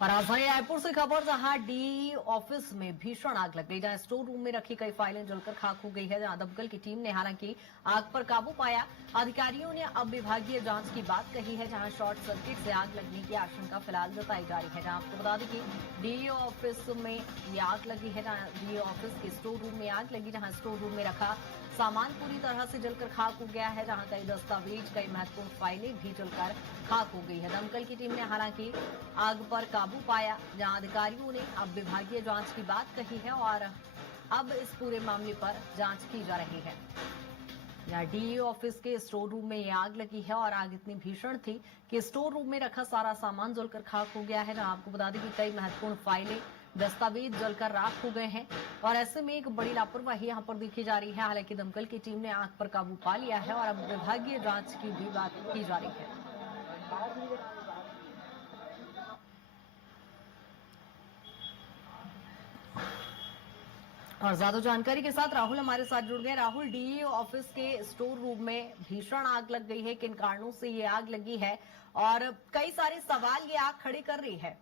और राजधानी रायपुर से खबर, जहां डी ऑफिस में भीषण आग लग गई, जहां स्टोर रूम में रखी कई फाइलें जलकर खाक हो गई है। जहां दमकल की टीम ने हालांकि आग पर काबू पाया। अधिकारियों ने अब विभागीय जांच की बात कही है, जहां शॉर्ट सर्किट से आग लगने की आशंका फिलहाल जताई जा रही है। जहां आपको बता दें कि डी ऑफिस में ये आग लगी है, जहां डी ऑफिस के स्टोर रूम में आग लगी, जहां स्टोर रूम में रखा सामान पूरी तरह से जलकर खाक हो गया है। जहां कई दस्तावेज, कई महत्वपूर्ण फाइलें भी जलकर खाक हो गई है। दमकल की टीम ने हालांकि आग पर काबू पाया। जहां अधिकारियों ने अब विभागीय जांच की बात कही है और अब इस पूरे मामले पर जांच की जा रही है। यहाँ डीईओ ऑफिस के स्टोर रूम में ये आग लगी है और आग इतनी भीषण थी कि स्टोर रूम में रखा सारा सामान जलकर खाक हो गया है। जहां आपको बता दें कि कई महत्वपूर्ण फाइलें, दस्तावेज जलकर राख हो गए हैं और ऐसे में एक बड़ी लापरवाही यहां पर देखी जा रही है। हालांकि दमकल की टीम ने आग पर काबू पा लिया है और अब विभागीय जांच की भी बात की जा रही है। और ज्यादा जानकारी के साथ राहुल हमारे साथ जुड़ गए। राहुल, डीईओ ऑफिस के स्टोर रूम में भीषण आग लग गई है, किन कारणों से ये आग लगी है और कई सारे सवाल ये आग खड़े कर रही है।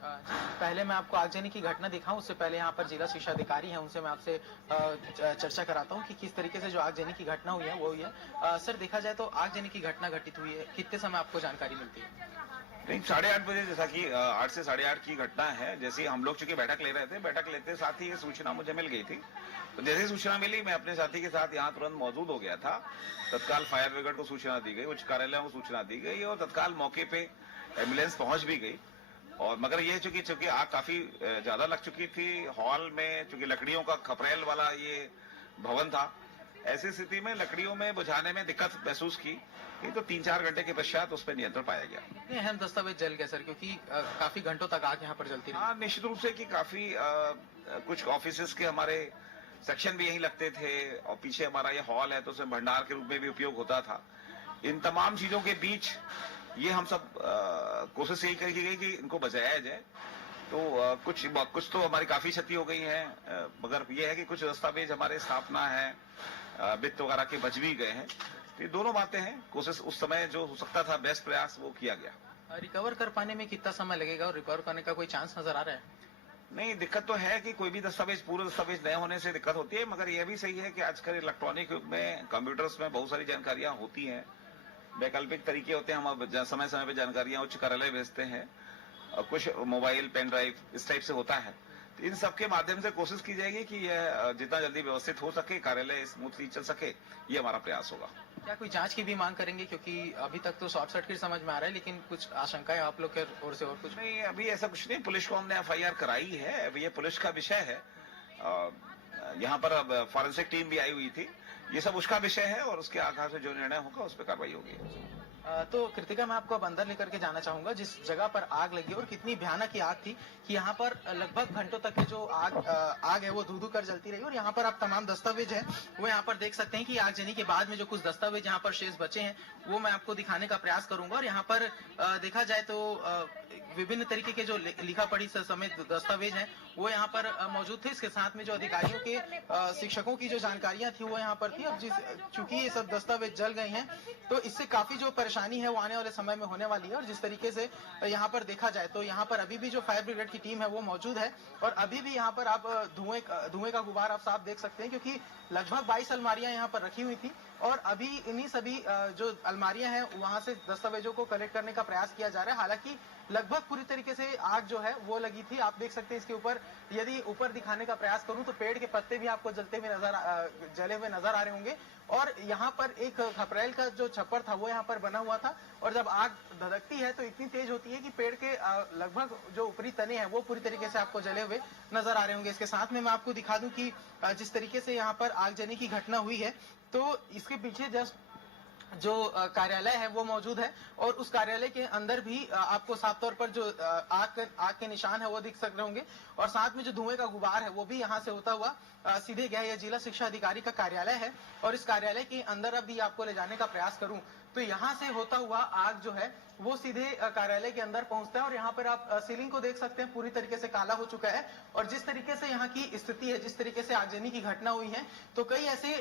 पहले मैं आपको आगजनी की घटना दिखाऊं, उससे पहले यहाँ पर जिला शिक्षा अधिकारी हैं, उनसे मैं आपसे चर्चा कराता हूँ कि किस तरीके से जो आगजनी की घटना हुई है वो हुई है। सर, देखा जाए तो आगजनी की घटना घटित हुई है, कितने समय आपको जानकारी मिलती है? नहीं, 8:30 बजे, जैसा कि 8 से 8:30 की घटना है। जैसे हम लोग चूंकि बैठक ले रहे थे, बैठक लेते साथ ही ये सूचना मुझे मिल गई थी। तो जैसे सूचना मिली, मैं अपने साथी के साथ यहाँ तुरंत मौजूद हो गया था। तत्काल फायर ब्रिगेड को सूचना दी गई, उच्च कार्यालय को सूचना दी गई और तत्काल मौके पे एम्बुलेंस पहुंच भी गई। और मगर ये चूंकि आग काफी ज्यादा लग चुकी थी हॉल में, चूंकि लकड़ियों का खपरेल वाला ये भवन था, ऐसी स्थिति में लकड़ियों में बुझाने में दिक्कत महसूस की। तो 3-4 घंटे के पश्चात उस पर नियंत्रण पाया गया। कितने अहम दस्तावेज जल गए सर, क्योंकि काफी घंटों तक आग यहाँ पर जलती रही? हाँ, निश्चित रूप से कि काफी कुछ ऑफिस के हमारे सेक्शन भी यहीं लगते थे और पीछे हमारा ये हॉल है तो उसमें भंडार के रूप में भी उपयोग होता था। इन तमाम चीजों के बीच ये हम सब कोशिश यही की गई कि इनको बचाया जाए। तो कुछ तो हमारी काफी क्षति हो गई है, मगर ये है कि कुछ दस्तावेज हमारे स्थापना है, वित्त वगैरह के बच भी गए हैं। तो ये दोनों बातें हैं। कोशिश उस समय जो हो सकता था, बेस्ट प्रयास वो किया गया। रिकवर कर पाने में कितना समय लगेगा और रिकवर करने का कोई चांस नजर आ रहा है? नहीं, दिक्कत तो है कि कोई भी दस्तावेज, पूरे दस्तावेज नए होने से दिक्कत होती है, मगर यह भी सही है कि आजकल इलेक्ट्रॉनिक युग में कंप्यूटर्स में बहुत सारी जानकारियां होती हैं। वैकल्पिक तरीके होते हैं, हम समय समय पे जानकारियां उच्च कार्यालय भेजते हैं और कुछ मोबाइल, पेन ड्राइव इस टाइप से होता है। तो इन सब के माध्यम से कोशिश की जाएगी कि यह जितना जल्दी व्यवस्थित हो सके, कार्यालय स्मूथली चल सके, ये हमारा प्रयास होगा। क्या कोई जांच की भी मांग करेंगे, क्योंकि अभी तक तो शॉर्ट सर्किट समझ में आ रहा है, लेकिन कुछ आशंकाएं आप लोग की ओर से? और कुछ नहीं, अभी ऐसा कुछ नहीं। पुलिस को हमने FIR कराई है, अभी ये पुलिस का विषय है। यहाँ पर अब फॉरेंसिक टीम भी आई हुई थी, ये सब उसका विषय है और उसके आधार से जो निर्णय होगा उस पर कार्रवाई होगी। तो कृतिका, मैं आपको अब अंदर लेकर के जाना चाहूंगा जिस जगह पर आग लगी और कितनी भयानक ये आग थी कि यहाँ पर लगभग घंटों तक जो आग है वो धू धू कर जलती रही। और यहाँ पर आप तमाम दस्तावेज हैं वो यहाँ पर देख सकते हैं कि आगजनी के बाद में जो कुछ दस्तावेज यहाँ पर शेष बचे हैं वो मैं आपको दिखाने का प्रयास करूंगा। और यहाँ पर देखा जाए तो विभिन्न तरीके के जो लिखा पढ़ी समेत दस्तावेज हैं वो यहाँ पर मौजूद थे। इसके साथ में जो अधिकारियों के, शिक्षकों की जो जानकारियां थी वो यहाँ पर थी। अब चूंकि ये सब दस्तावेज जल गए हैं तो इससे काफी जो परेशानी है वो आने वाले समय में होने वाली है। और जिस तरीके से यहाँ पर देखा जाए तो यहाँ पर अभी भी जो फायर ब्रिगेड की टीम है वो मौजूद है और अभी भी यहाँ पर आप धुएं का गुबार आप साफ देख सकते हैं, क्योंकि लगभग 22 अलमारियां यहाँ पर रखी हुई थी और अभी इन्हीं सभी जो अलमारियां हैं वहां से दस्तावेजों को कलेक्ट करने का प्रयास किया जा रहा है। हालांकि लगभग पूरी तरीके से आग जो है वो लगी थी। आप देख सकते हैं इसके ऊपर, यदि ऊपर दिखाने का प्रयास करूं तो पेड़ के पत्ते भी आपको जले हुए नजर आ रहे होंगे। और यहाँ पर एक खपरेल का जो छप्पर था वो यहाँ पर बना हुआ था और जब आग धधकती है तो इतनी तेज होती है कि पेड़ के लगभग जो ऊपरी तने हैं वो पूरी तरीके से आपको जले हुए नजर आ रहे होंगे। इसके साथ में मैं आपको दिखा दूं कि जिस तरीके से यहाँ पर आगजनी की घटना हुई है तो इसके पीछे जस्ट जो कार्यालय है वो मौजूद है और उस कार्यालय के अंदर भी आपको साफ तौर पर जो आग के निशान है वो दिख सक रहे होंगे। और साथ में जो धुएं का गुबार है वो भी यहाँ से होता हुआ सीधे गया। यह जिला शिक्षा अधिकारी का कार्यालय है और इस कार्यालय के अंदर अभी आपको ले जाने का प्रयास करूं तो यहाँ से होता हुआ आग जो है वो सीधे कार्यालय के अंदर पहुंचता है। और यहाँ पर आप सीलिंग को देख सकते हैं, पूरी तरीके से काला हो चुका है। और जिस तरीके से यहाँ की स्थिति है, जिस तरीके से आगजनी की घटना हुई है, तो कई ऐसे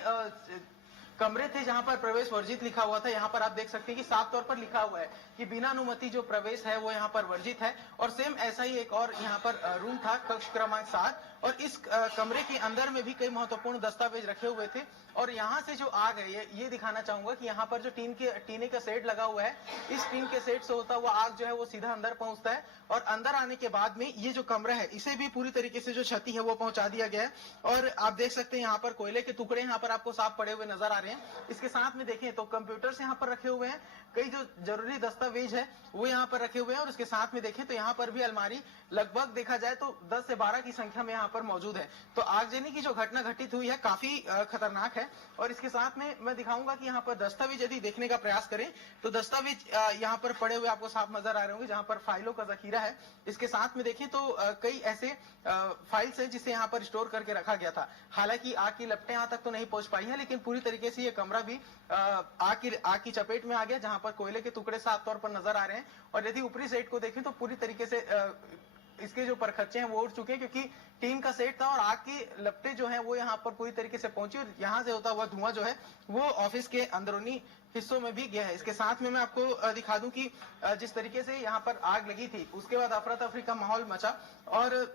कमरे थे जहां पर प्रवेश वर्जित लिखा हुआ था, यहाँ पर आप देख सकते हैं कि साफ तौर पर लिखा हुआ है कि बिना अनुमति जो प्रवेश है वो यहाँ पर वर्जित है। और सेम ऐसा ही एक और यहाँ पर रूम था, कक्ष क्रमांक 7, और इस कमरे के अंदर में भी कई महत्वपूर्ण दस्तावेज रखे हुए थे। और यहाँ से जो आग है, ये दिखाना चाहूंगा कि यहाँ पर जो टीने का सेट लगा हुआ है, इस टीन के सेट से होता हुआ आग जो है वो सीधा अंदर पहुंचता है, और अंदर आने के बाद में ये जो कमरा है इसे भी पूरी तरीके से जो क्षति है वो पहुंचा दिया गया है। और आप देख सकते हैं यहाँ पर कोयले के टुकड़े यहाँ पर आपको साफ पड़े हुए नजर आ रहे हैं। इसके साथ में देखें तो कंप्यूटर्स यहाँ पर रखे हुए हैं, कई जो जरूरी दस्तावेज है वो यहाँ पर रखे हुए हैं। और इसके साथ में देखें तो यहाँ पर भी अलमारी लगभग देखा जाए तो 10 से 12 की संख्या में यहाँ पर मौजूद है। तो आगजनी की जो घटना घटित हुई है काफी खतरनाक है। और इसके साथ में मैं दिखाऊंगा कि यहाँ पर दस्तावेज यदि देखने का प्रयास करें तो दस्तावेज यहाँ पर पड़े हुए आपको साफ नजर आ रहे होंगे, जहाँ पर फाइलों का जखीरा है। इसके साथ में देखें तो कई ऐसे फाइल्स हैं जिसे यहाँ पर स्टोर करके रखा गया था। हालांकि आग की लपटें यहाँ तक तो नहीं पहुंच पाई है, लेकिन पूरी तरीके से ये कमरा भी आग की चपेट में आ गया, जहां पर कोयले के टुकड़े साफ तौर पर नजर आ रहे हैं। और यदि ऊपरी सेट को देखें तो पूरी तरीके से इसके जो परखच्चे हैं वो उड़ चुके हैं, क्योंकि टीन का सेट था और आग की लपटें जो हैं वो यहाँ पर पूरी तरीके से पहुंची, और यहाँ से होता हुआ धुआं जो है वो ऑफिस के अंदरूनी हिस्सों में भी गया है। इसके साथ में मैं आपको दिखा दूं कि जिस तरीके से यहाँ पर आग लगी थी उसके बाद अफरा तफरी का माहौल मचा, और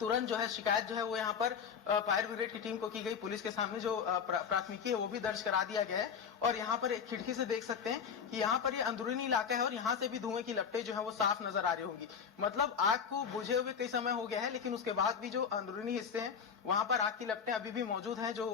तुरंत जो है शिकायत जो है वो यहाँ पर फायर ब्रिगेड की टीम को की गई। पुलिस के सामने जो प्राथमिकी है वो भी दर्ज करा दिया गया है। और यहाँ पर एक खिड़की से देख सकते हैं कि यहाँ पर ये अंदरूनी इलाका है और यहाँ से भी धुएं की लपटें जो है वो साफ नजर आ रही होंगी। मतलब आग को बुझे हुए कई समय हो गया है, लेकिन उसके बाद भी जो अंदरूनी हिस्से हैं वहां पर आग की लपटें अभी भी मौजूद हैं। जो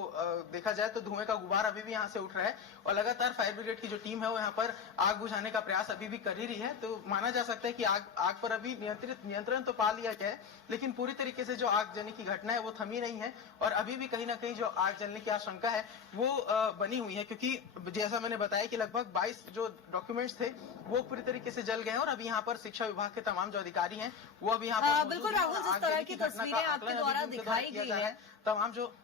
देखा जाए तो धुएं का गुबार अभी भी यहाँ से उठ रहा है, और लगातार फायर ब्रिगेड की जो टीम है वो यहाँ पर आग बुझाने का प्रयास अभी भी कर ही रही है। तो माना जा सकता है कि आग पर अभी नियंत्रण तो पा लिया गया है, लेकिन पूरी तरीके से जो आगजनी की घटना है वो थमी नहीं है, और अभी भी कहीं ना कहीं जो आग जलने की आशंका है वो बनी हुई है। क्योंकि जैसा मैंने बताया कि लगभग 22 जो डॉक्यूमेंट्स थे वो पूरी तरीके से जल गए हैं, और अभी यहाँ पर शिक्षा विभाग के तमाम जो अधिकारी हैं वो अभी यहाँ पर बिल्कुल राहुल, जिस तरह की तस्वीरें आपके द्वारा दिखाई गई है, तमाम जो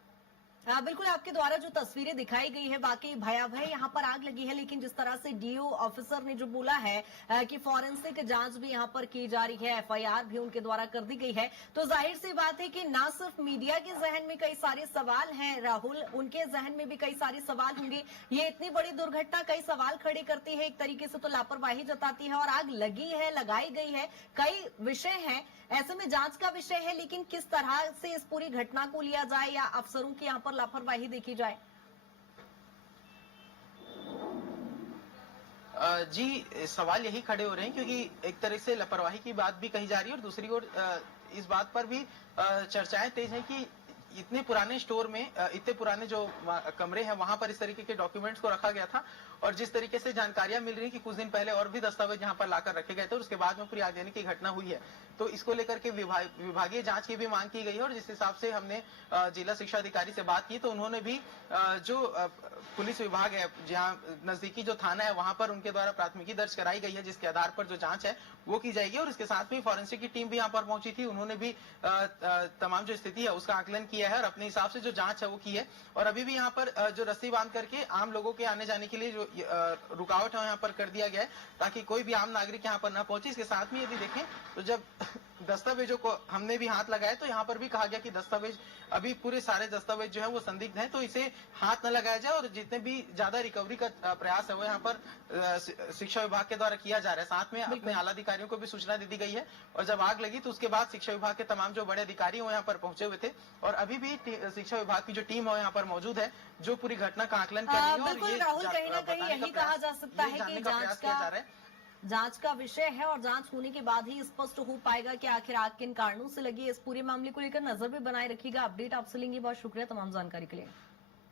बिल्कुल आपके द्वारा जो तस्वीरें दिखाई गई है वाकई भयावह यहाँ पर आग लगी है। लेकिन जिस तरह से डीओ ऑफिसर ने जो बोला है कि फॉरेंसिक जांच भी यहाँ पर की जा रही है, एफआईआर भी उनके द्वारा कर दी गई है, तो जाहिर सी बात है कि ना सिर्फ मीडिया के जहन में कई सारे सवाल हैं राहुल, उनके जहन में भी कई सारे सवाल होंगे। ये इतनी बड़ी दुर्घटना कई सवाल खड़े करती है, एक तरीके से तो लापरवाही जताती है, और आग लगी है, लगाई गई है, कई विषय हैं, ऐसे में जांच का विषय है। लेकिन किस तरह से इस पूरी घटना को लिया जाए या अफसरों की यहाँ पर लापरवाही देखी जाए? जी, सवाल यही खड़े हो रहे हैं, क्योंकि एक तरह से लापरवाही की बात भी कही जा रही है, और दूसरी ओर इस बात पर भी चर्चाएं तेज हैं कि इतने पुराने स्टोर में इतने पुराने जो कमरे हैं वहां पर इस तरीके के डॉक्यूमेंट्स को रखा गया था, और जिस तरीके से जानकारियां मिल रही हैं कि कुछ दिन पहले और भी दस्तावेज यहाँ पर लाकर रखे गए थे, और उसके बाद में पूरी आगजनी की घटना हुई है। तो इसको लेकर के विभागीय जांच की भी मांग की गई है, और जिस हिसाब से हमने जिला शिक्षा अधिकारी से बात की तो उन्होंने भी जो पुलिस विभाग है, जहाँ नजदीकी जो थाना है वहां पर उनके द्वारा प्राथमिकी दर्ज कराई गई है, जिसके आधार पर जो जांच है वो की जाएगी। और इसके साथ में फॉरेंसिक की टीम भी यहाँ पर पहुंची थी, उन्होंने भी तमाम जो स्थिति है उसका आकलन किया है, और अपने हिसाब से जो जांच है वो की है। और अभी भी यहाँ पर जो रस्सी बांध करके आम लोगों के आने जाने के लिए जो रुकावट है यहाँ पर कर दिया गया है, ताकि कोई भी आम नागरिक यहाँ पर न पहुंचे। इसके साथ में यदि देखें तो जब दस्तावेजों को हमने भी हाथ लगाया तो यहाँ पर भी कहा गया कि दस्तावेज अभी पूरे सारे दस्तावेज जो है वो संदिग्ध हैं, तो इसे हाथ न लगाया जाए, और जितने भी ज्यादा रिकवरी का प्रयास है वो यहाँ पर शिक्षा विभाग के द्वारा किया जा रहा है। साथ में अपने आला अधिकारियों को भी सूचना दे दी गई है, और जब आग लगी तो उसके बाद शिक्षा विभाग के तमाम जो बड़े अधिकारी वो यहाँ पर पहुंचे हुए थे, और अभी भी शिक्षा विभाग की जो टीम है यहाँ पर मौजूद है, जो पूरी घटना का आकलन कर रही है। बिल्कुल राहुल, कहीं ना कहीं यही कहा जा सकता है कि जांच का विषय है, और जांच होने के बाद ही स्पष्ट हो पाएगा कि आखिर आग किन कारणों से लगी। इस पूरे मामले को लेकर नजर भी बनाए रखिएगा। अपडेट आपसे लेंगे। बहुत शुक्रिया तमाम जानकारी के लिए।